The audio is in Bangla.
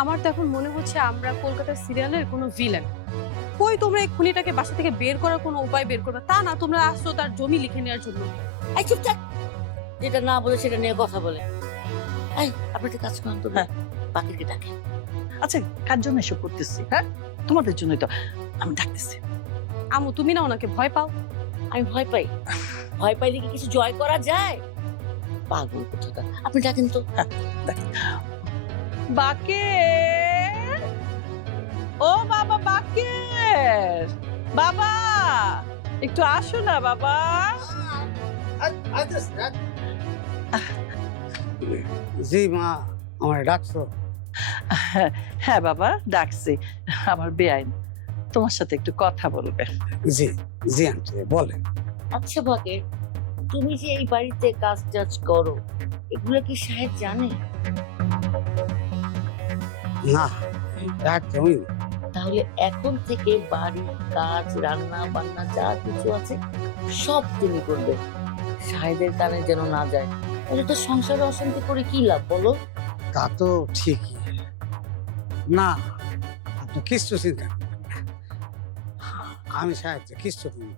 আমার তো এখন মনে হচ্ছে আমরা কলকাতার সিরিয়ালের কোনো ভিলেন। কই তোমরা এই খুনিটাকে বাসা থেকে বের করার কোনো উপায় বের করবে, তা না তোমরা আসছো তার জমি লিখে নেওয়ার জন্য। এই চুপ থাক, যেটা না বলে সেটা নিয়ে কথা বলে। এই আপনি একটা কাজ করেন তো, হ্যাঁ। বাকিকে ডাকে। আচ্ছা, কার জন্য এসব করতেছি? হ্যাঁ, তোমাদের জন্যই তো আমি ডাকতেছি। আমু তুমি না ওনাকে ভয় পাও? আমি ভয় পাই? ভয় পাইলে কি কিছু জয় করা যায়? পাগল কোথাকার, আপনি ডাকেন তো। বাকের, ও বাবা বাকের, বাবা একটু আসো না বাবা। জি মা, আমার ডাকছো? হ্যাঁ বাবা, ডাকছি। আমার বেআইন তোমার সাথে একটু কথা বলবে। জি জি আন্টি বলেন। আচ্ছা ভাগে, তুমি যে এই বাড়িতে কাজ টাজ করো, এগুলো কি সাহেব জানে? না, একদমই না। তাহলে এখন থেকে বাড়ির কাজ, রান্না বান্না যা কিছু আছে সব তুমি করবে, সাহেবের কানে যেন না যায়। তাহলে তো সংসারে অশান্তি করে কি লাভ বলো? তা তো ঠিকই। না, আপনি কিচ্ছু চিন্তা করবেন না। আমি সাহায্য কিচ্ছু করবো না।